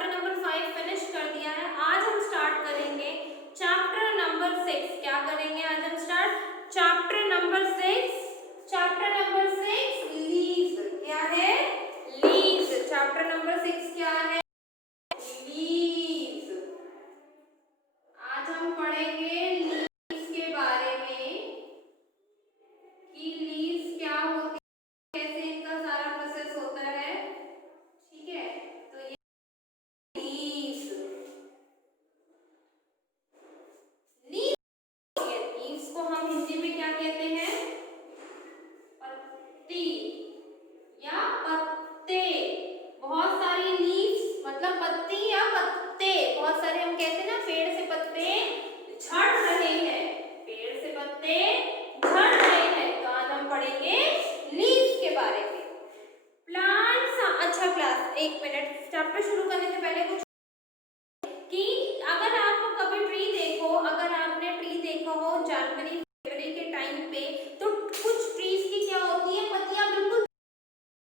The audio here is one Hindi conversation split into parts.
चैप्टर नंबर 5 फिनिश कर दिया है। आज हम स्टार्ट करेंगे चैप्टर नंबर 6। क्या करेंगे आज हम start? Chapter number 6। Chapter number 6 leaves. क्या है? लीव्स। चैप्टर नंबर 6 क्या है? लीव्स। आज हम पढ़ेंगे लीव्स के बारे में कि लीव्स क्या होती है, कैसे इनका सारा प्रोसेस होता है। ठीक है, तो ये लीव्स लीव्स को हम हिंदी में क्या कहते हैं? पत्ती या पत्ते। बहुत सारी लीव्स मतलब पत्ती या पत्ते, बहुत सारे हम कहते हैं ना, पेड़ से पत्ते झड़ रहे हैं, पेड़ से पत्ते झड़ रहे हैं। तो आज हम पढ़ेंगे लीव्स के बारे में। प्लांट्स। अच्छा क्लास, एक मिनट, चैप्टर शुरू करने से पहले कुछ कि अगर आप कभी ट्री देखो, अगर आपने ट्री देखा हो जनवरी फरवरी के टाइम पे, तो कुछ ट्रीज की क्या होती है, पत्तियां बिल्कुल,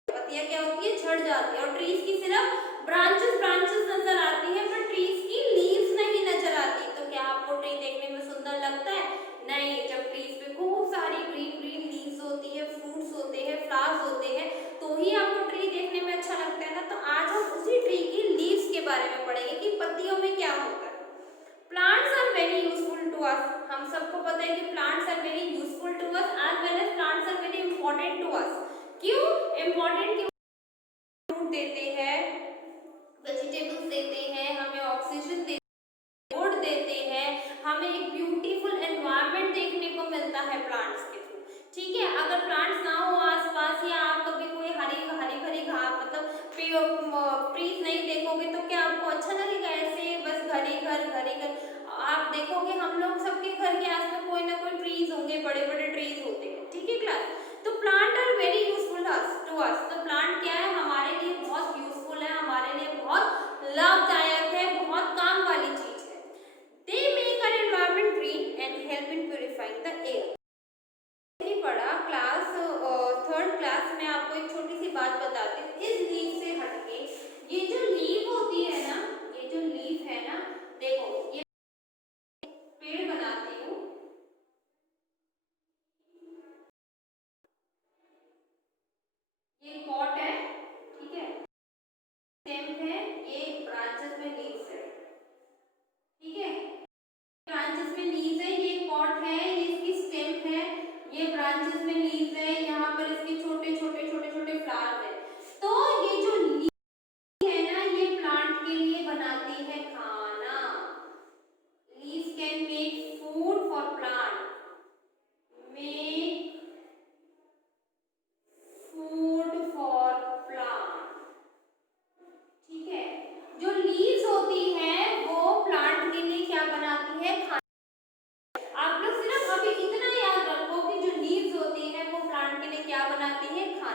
पत्तियां क्या होती है, झड़ जाती है और ट्रीज की सिर्फ ब्रांचेस ब्रांचेस नजर आती है, पर ट्रीज की लीव्स नहीं नजर आती। तो क्या आपको ट्री देखने में सुंदर लगता है? नहीं। जब ट्रीज पे खूब सारी ग्रीन ग्रीन लीव्स होती है, फ्रूट्स होते हैं, फ्लावर्स होते हैं, तो ही आपको ट्री देखने में अच्छा लगता है ना। तो आज हम उसी ट्री की लीव्स के बारे में पढ़ेंगे कि पत्तियों में क्या होता है। Plants are very useful to us. हम सबको पता है कि plants are very useful to us as well as plants are very important to us. क्यों इंपॉर्टेंट? क्यों? फ्रूट देते हैं, वेजिटेबल्स देते हैं, हमें ऑक्सीजन देते हैं, वुड देते हैं, हमें एक ब्यूटीफुल एनवायरनमेंट देखने को मिलता है प्लांट्स के थ्रू। ठीक है, अगर प्लांट्स ना हो आसपास या आप कभी कोई हरी हरी भरी घास मतलब ट्रीज नहीं देखोगे तो क्या आपको अच्छा लगेगा? ऐसे बस घर ही घर घर ही घर। आप देखोगे हम लोग सबके घर के आसपास कोई ना कोई ट्रीज होंगे, बड़े बड़े ट्रीज होते हैं। ठीक है क्लास, तो plant are very useful to us. तो प्लांट क्या है, हमारे लिए बहुत यूजफुल है, हमारे लिए बहुत लाभदायक है, बहुत काम वाली चीज है। They make our environment green and help in purifying the air. पढ़ा क्लास थर्ड क्लास में, आपको एक छोटी सी बात बताती हूँ। इस लीव से हटके ये जो लीव होती है ना, ये जो लीव है ना, देखो ये पेड़ बनाती हूँ, ये पॉट है, ठीक है, स्टेम है, ये ब्रांचेस में लीव्स है। ठीक है, ब्रांचेस में लीव्स है, ये पॉट है, ये इसकी स्टेम है, ये ब्रांचेस में लीव्स है, यहाँ पर इसके छोटे छोटे छोटे छोटे फ्लावर्स है। तो ये जो लीव है ना, ये प्लांट के लिए बनाती है खाना। Leaves can make food for plant, make food for plant. ठीक है, जो लीव्स होती है वो प्लांट के लिए क्या बनाती है? खाना। आप लोग सिर्फ अभी इतना याद रखो कि जो लीव्स होती है वो प्लांट के लिए क्या बनाती है? खाना।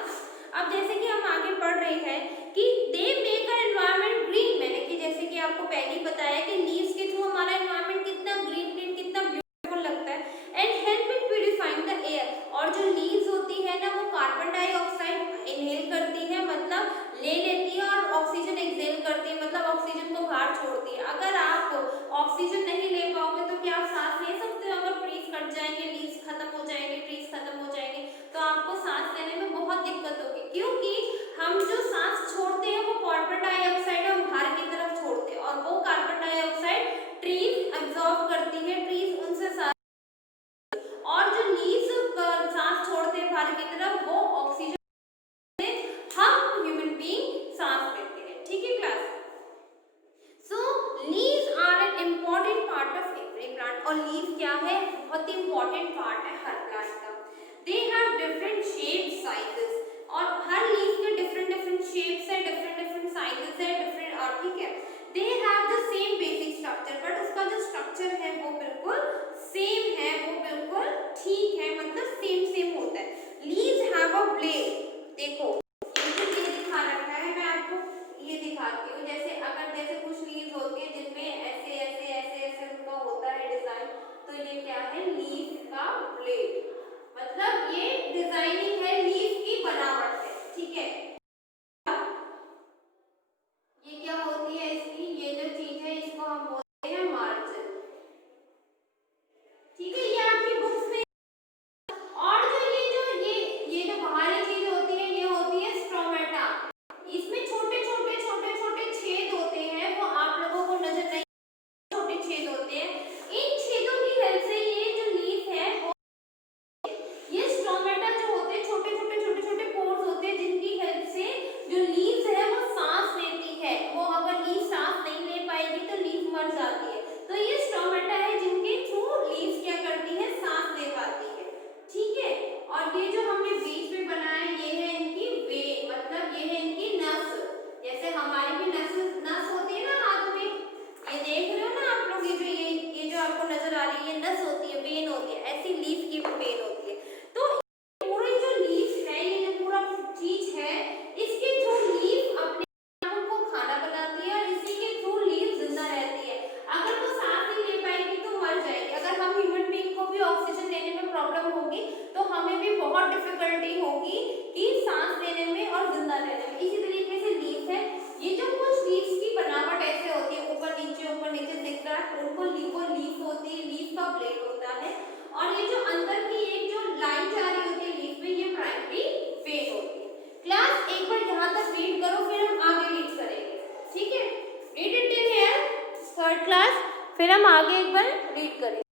अब जैसे कि हम आगे पढ़ रहे हैं कि they make our environment green. मैंने कि जैसे कि आपको पहले ही बताया कि लीव्स के थ्रू हमारा एनवायरनमेंट कितना ग्रीन ग्रीन, कितना ब्यूटीफुल लगता है, and help in purifying the air. और जो लीव्स होती है ना, वो कार्बन डाइऑक्साइड इनहेल करती है, मतलब ले लेती है, और ऑक्सीजन एक्सहेल करती है, मतलब ऑक्सीजन को बाहर छोड़ती है। अगर आप ऑक्सीजन नहीं ले पाओगे तो क्या आप सांस ले सकते हो? अगर ट्रीज कट जाएंगे, लीव्स खत्म हो जाएंगे, ट्रीज खत्म हो जाएंगे, तो आपको सांस लेने में बहुत दिक्कत होगी, क्योंकि हम जो सांस छोड़ते हैं वो कार्बन डाइऑक्साइड हम बाहर की तरफ छोड़ते हैं, और वो कार्बन डाइऑक्साइड ट्रीज एब्जॉर्ब करती है, ट्रीज उनसे और जो लीव्स सांस छोड़ते हैं बाहर की तरफ, वो ऑक्सीजन हम ह्यूमन बीइंग सांस लेते हैं। ठीक है class, so leaves are an important part of every plant. और लीव क्या है? बहुत ही इंपॉर्टेंट पार्ट है हर प्लांट का। They have different shape sizes, और हर लीव के डिफरेंट डिफरेंट शेप्स है, डिफरेंट डिफरेंट साइजेस है, डिफरेंट, और ठीक है, they have the same basic structure, but उसका जो स्ट्रक्चर है वो बिल्कुल सेम है, वो बिल्कुल ठीक है, मतलब सेम सेम होता है। Leaves have a blade. देखो ये दिखा रखा है, मैं आपको ये दिखाती हूँ। जैसे अगर जैसे कुछ लीव्स होती है जिनमें ऐसे ऐसे ऐसे ऐसे उनका होता है डिजाइन, तो ये क्या है? लीव का ब्लेड, मतलब ये डिजाइनिंग है, लीव की बनावट है। ठीक है, ये क्या होती है? इसकी हम बोलते हैं मार्जिन। ठीक है, ये आपकी बुक्स में। और ये जो बाहरी चीज होती है ये होती है स्ट्रोमेटा। इसमें छोटे छोटे छोटे छोटे छेद होते हैं, वो आप लोगों को नजर नहीं, छोटे छेद होते हैं। इन छेदों की हेल्प से ये जो लीफ है वो, ये स्ट्रोमेटा जो होते हैं छोटे छोटे छोटे छोटे पोर्स होते हैं, जिनकी हेल्प से जो लीव्स है वो सांस लेती है। वो अगर लीफ सांस नहीं ले पाएगी तो लीफ मर जाती है। तो ये स्ट्रोमेटा है जिनके थ्रू लीफ क्या करती है, सांस ले पाती है। ठीक है, और ये जो हमने बीच में बनाया ये है इनकी वेन, मतलब ये है इनकी नस। जैसे हमारी भी नस नस होती है ना हाथ में, ये देख रहे हो ना आप लोग, ये जो आपको नजर आ रही है नस होती है, वेन होती है, ऐसी लीफ की भी वेन होती है। तो पूरी जो लीफ है, ये जो पूरा चीज है, इसके थ्रू लीफ अपने आप को खाना बनाती है और इसी के थ्रू लीफ जिंदा रहती है। अगर वो सांस नहीं ले पाएगी तो मर जाएगी। अगर हम ह्यूमन बीइंग को भी ऑक्सीजन लेने में प्रॉब्लम होगी तो हमें भी बहुत डिफिकल्टी होगी कि सांस लेने में और जिंदा रहने में। इसी तरीके से लीफ है, ये जो कुछ लीव्स की बनावट ऐसे होती है, ऊपर नीचे दिख रहा है, उनको वो लीफ होती है, लीफ का ब्लेड होता है। और ये जो अंदर की एक जो लाइन जा रही होती है लीफ में, ये प्राइमरी वेन होती है। क्लास एक बार यहाँ तक रीड करो, फिर हम आगे रीड करेंगे। ठीक है, read it till here third class, फिर हम आगे एक बार रीड करेंगे।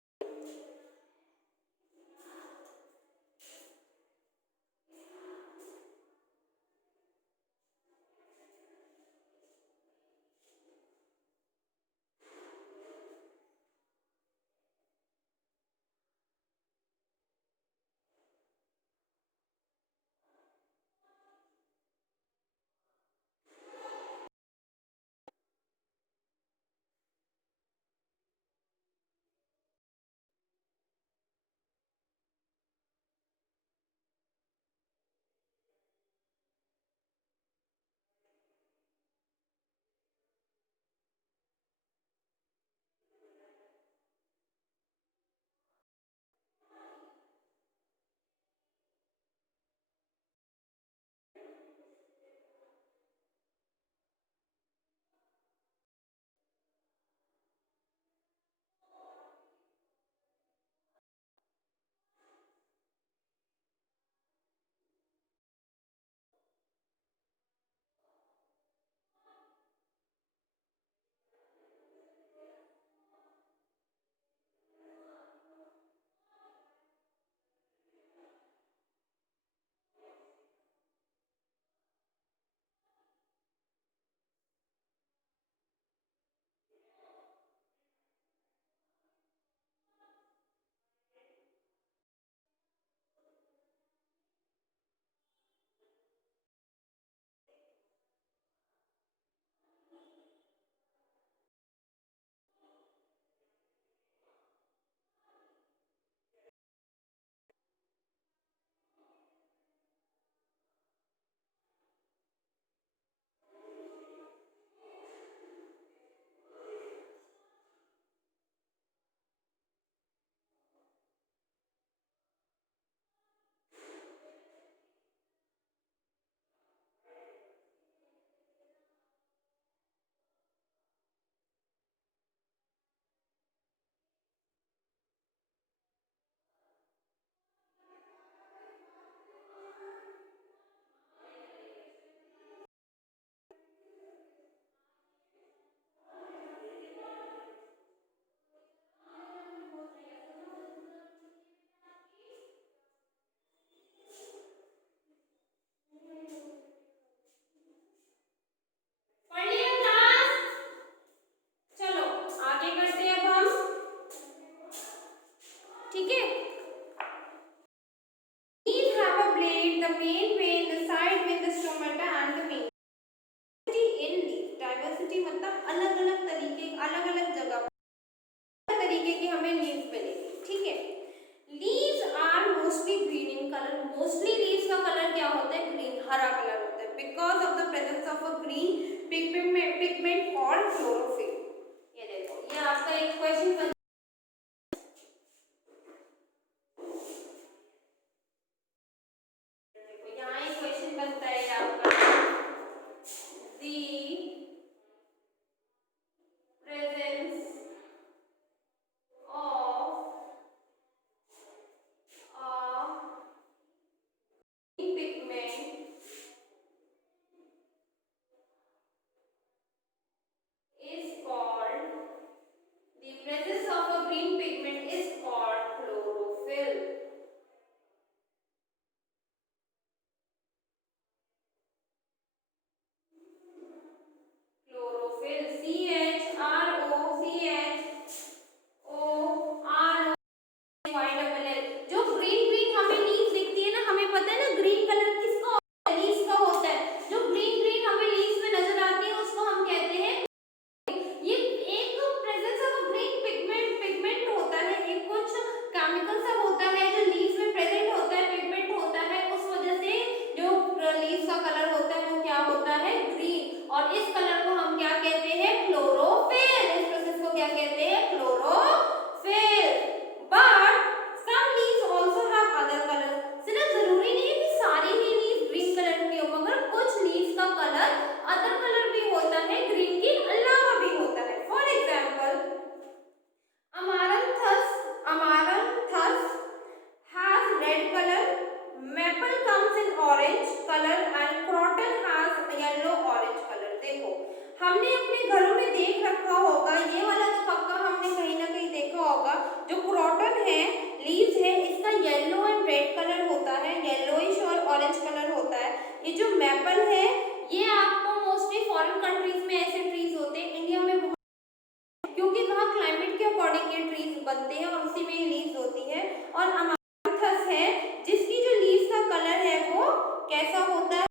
क्योंकि वहाँ क्लाइमेट के अकॉर्डिंग ये ट्रीज बनते हैं और उसी में ये लीव्स होती है। और अमारंथस है जिसकी जो लीव्स का कलर है वो कैसा होता है,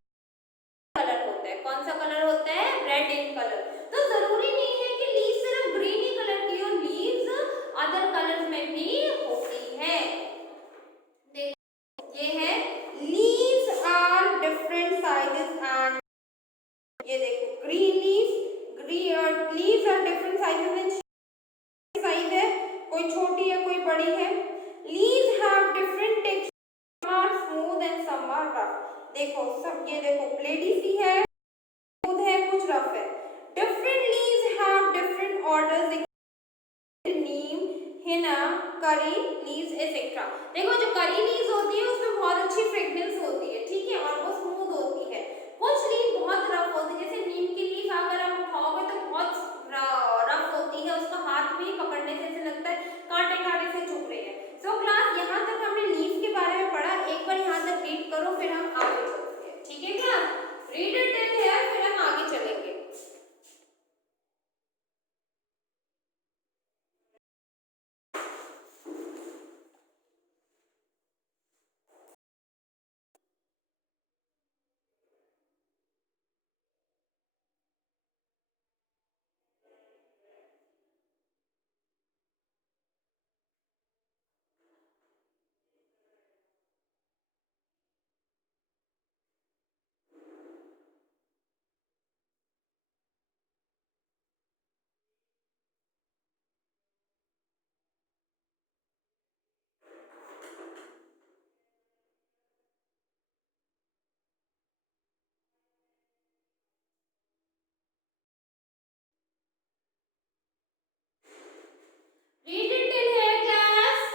कलर होता है। कौन सा कलर होता है, रेड इन कलर। तो जरूरी नहीं है कि लीव्स सिर्फ ग्रीन ही कलर की हो, लीव्स अदर कलर्स में भी होती है। देखो ये है leaves are different sizes and ये देखो green leaves are different sizes and size है, कोई छोटी है कोई बड़ी है। Leaves have different texture, some are smooth and some are rough। देखो सब ये देखो ब्लेडी सी है, स्मूथ है, कुछ रफ है। Different leaves have different orders, Neem, Hina, curry leaves etcetera. देखो जो करी लीव्स होती है उसमें बहुत अच्छी फ्रेग्रेंस होती है, ठीक है, और वो स्मूथ होती है। कुछ लीव बहुत रफ होती है, जैसे नीम की लीव अगर आप उठाओगे तो बहुत रफ होती है, उसका हाथ भी पकड़ने से ऐसे लगता है कांटे कांटे से चुभ रही है। सो क्लास यहाँ तक हमने लीव के बारे में पढ़ा, एक बार यहाँ तक रीड करो फिर हम आगे चलते हैं, ठीक है class? Read it till here फिर हम आगे चलेंगे। Read it till here class.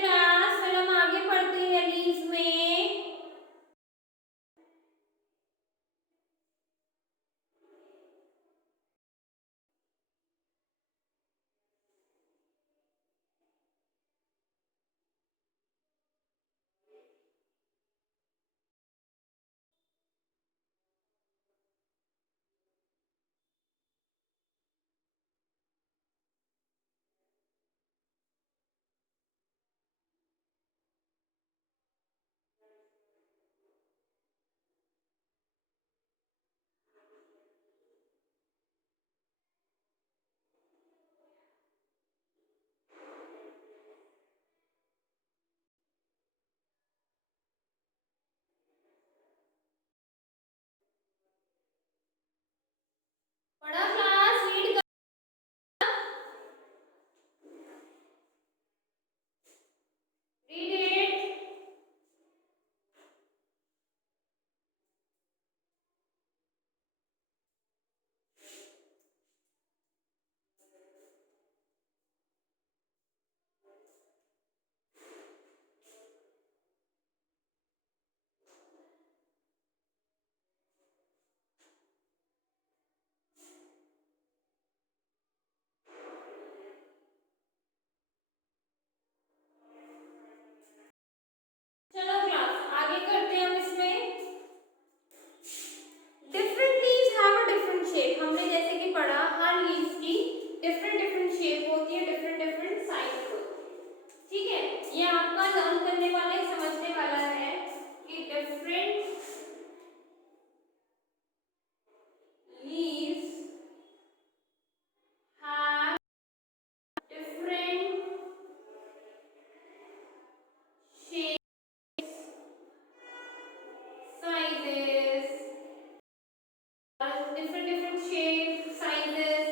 Class फिर हम आगे पढ़ते हैं लीव्स में। पढ़ा क्लास? Read read it. चलो क्लास आगे करते हैं हम इसमें। Different leaves have a different shape. हमने जैसे कि पढ़ा हर लीव्स की डिफरेंट डिफरेंट शेप होती है, डिफरेंट डिफरेंट साइज होती है, ठीक है। ये आपका लर्न करने वाले समझने वाला है कि different leaves have different shape, sizes, different different shapes, sizes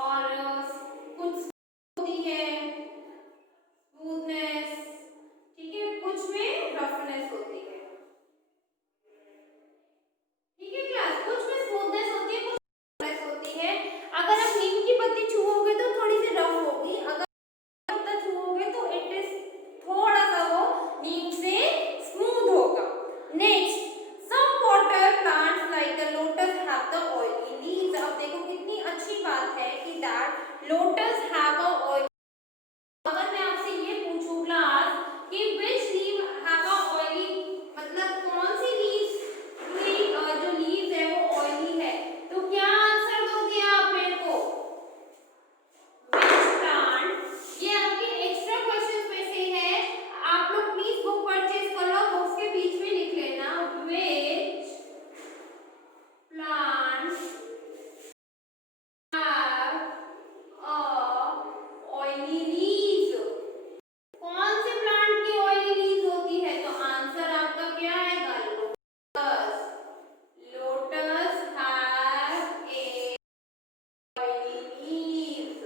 और होती है। अगर आप नीम की पत्ती छुओगे तो थोड़ी सी रफ होगी, अगर पत्ता छुओगे तो इट इज थोड़ा सा वो नीम से स्मूथ होगा। Next, some water plants like the lotus have the oily leaves. अब देखो कितनी अच्छी बात है कि that lotus have a oil. अगर मैं आपसे ये पूछूं क्लास कि which leave have a oily, मतलब कौन सी लीव्स की जो लीव्स है वो ऑयली है, तो क्या आंसर दोगे आप मेरे को? विच प्लांट, ये आपके एक्स्ट्रा क्वेश्चंस में से है, आप लोग प्लीज बुक परचेज कर लो, बुक्स के बीच में लिख लेना। Which plant have a oily leaves, कौन से प्लांट की ऑयली लीव्स होती है? तो आंसर आपका क्या आएगा? Lotus. Lotus have a oily leaves.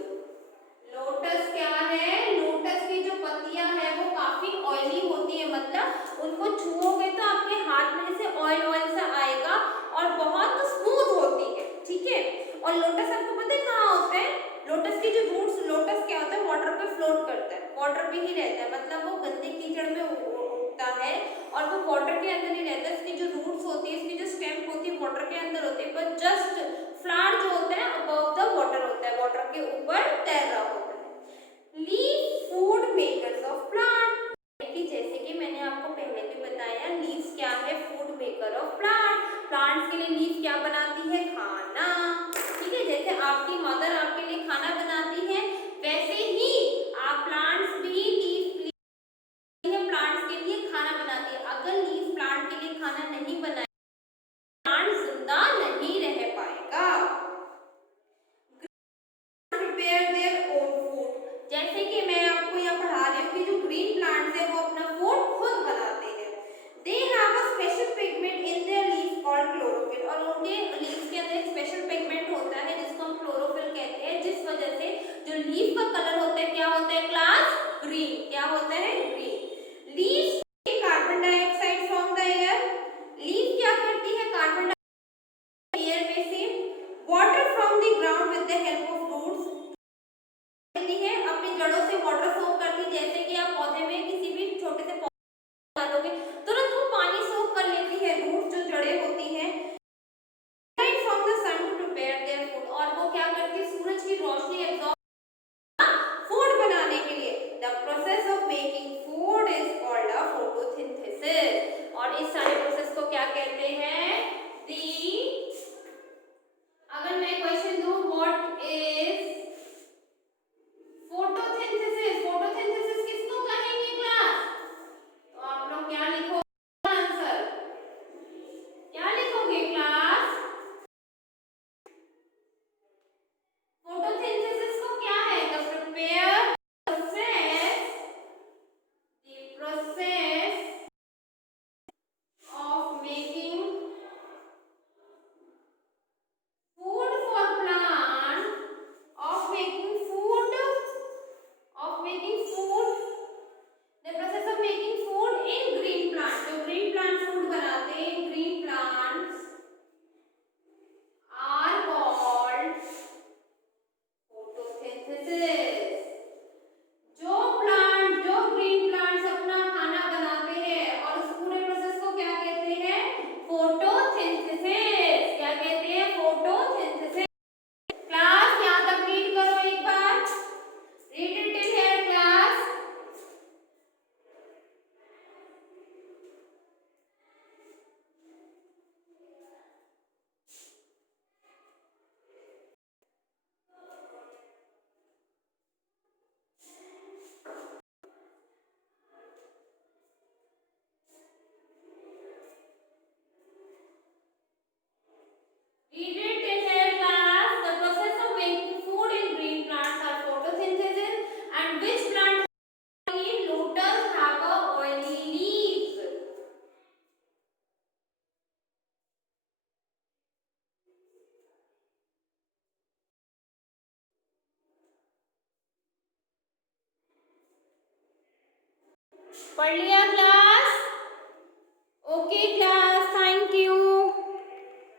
Lotus क्या है? लोटस की जो पत्तियां है वो काफी ऑयली होती है, मतलब उनको छुओगे तो आपके हाथ में से ऑयल ऑयल सा आएगा और बहुत स्मूथ होती है, ठीक है। और लोटस आपको पता है कहाँ होता है? लोटस की जो रूट्स, लोटस क्या होता है, वाटर पे फ्लोट करता है, वाटर पे ही रहता है, मतलब वो गंदे कीचड़ में उगता है और वो वाटर के अंदर ही रहता है। इसकी जो रूट्स होती है, इसकी जो स्टेम होती है, वाटर के अंदर होती है, पर जस्ट फ्लावर जो होता है अबव द वाटर होता है, वाटर के ऊपर तैर रहा होता है। Leaf food makers of plant, जैसे कि मैंने आपको पहले भी बताया, लीव्स क्या है? Food maker of plant. Plants के लिए लीफ क्या बनाती है? खाना, ठीक है। जैसे आपकी मदर आपके लिए खाना बनाती है, वैसे ही आप प्लांट्स भी लीफ प्लांट्स के लिए खाना बनाती है। अगर लीफ प्लांट के लिए खाना नहीं बनाए, प्लांट जिंदा नहीं रह पाएगा। प्रिपेयर देयर ओन फूड, जैसे कि मैं आपको यहाँ पढ़ा रही हूँ कि जो ग्रीन प्लांट्स है वो अपना फूड खुद बनाते हैं। They have a special pigment in their leaf called chlorophyll, और उनके लीव्स के अंदर एक स्पेशल पिगमेंट होता है जिसको हम क्लोरोफिल कहते हैं, जिस वजह से जो लीफ का कलर होता है क्या होता है क्लास? ग्रीन। क्या होता है? Green. Leaves carbon dioxide from the air, leaf क्या करती है? कार्बन एयर में से water from the ground with the help of roots, है अपनी जड़ों से वाटर सोक करती है। जैसे कि आप पौधे में किसी भी छोटे से पौधे डालोगे तुरंत वो पानी सोक कर लेती है, रूट जो जड़ें होती हैं। From the sun to prepare their food, और वो क्या करती है? सूरज की रोशनी एब्जॉर्ब फूड बनाने के लिए। The process of making food is called a photosynthesis, और इस सारे प्रोसेस को क्या कहते हैं? दी, अगर मैं क्वेश्चन दूं व्हाट इज फोटोसिंथेसिस, फोटोसिंथेसिस किसको कहेंगे क्लास? तो आप लोग क्या लिखोगे आंसर? क्या लिखोगे क्लास? फोटोसिंथेसिस को क्या है? The prepare process, the process of making food for plant, of making food, of making food, the process of making food in green plant, जो ग्रीन प्लांट फूड बनाते हैं, green plants are called photosynthesis. जो प्लांट, जो ग्रीन प्लांट्स अपना खाना बनाते हैं और उस पूरे प्रोसेस को क्या कहते हैं? फोटोसिंथेसिस। क्या कहते हैं? फोटोसिंथेसिस। क्लास यहाँ तक रीड करो एक बार, read it till here class. Read it in here class. The process of making food in green plants are photosynthesis, and which plant in lotus have a oily leaves? पढ़ लिया क्लास?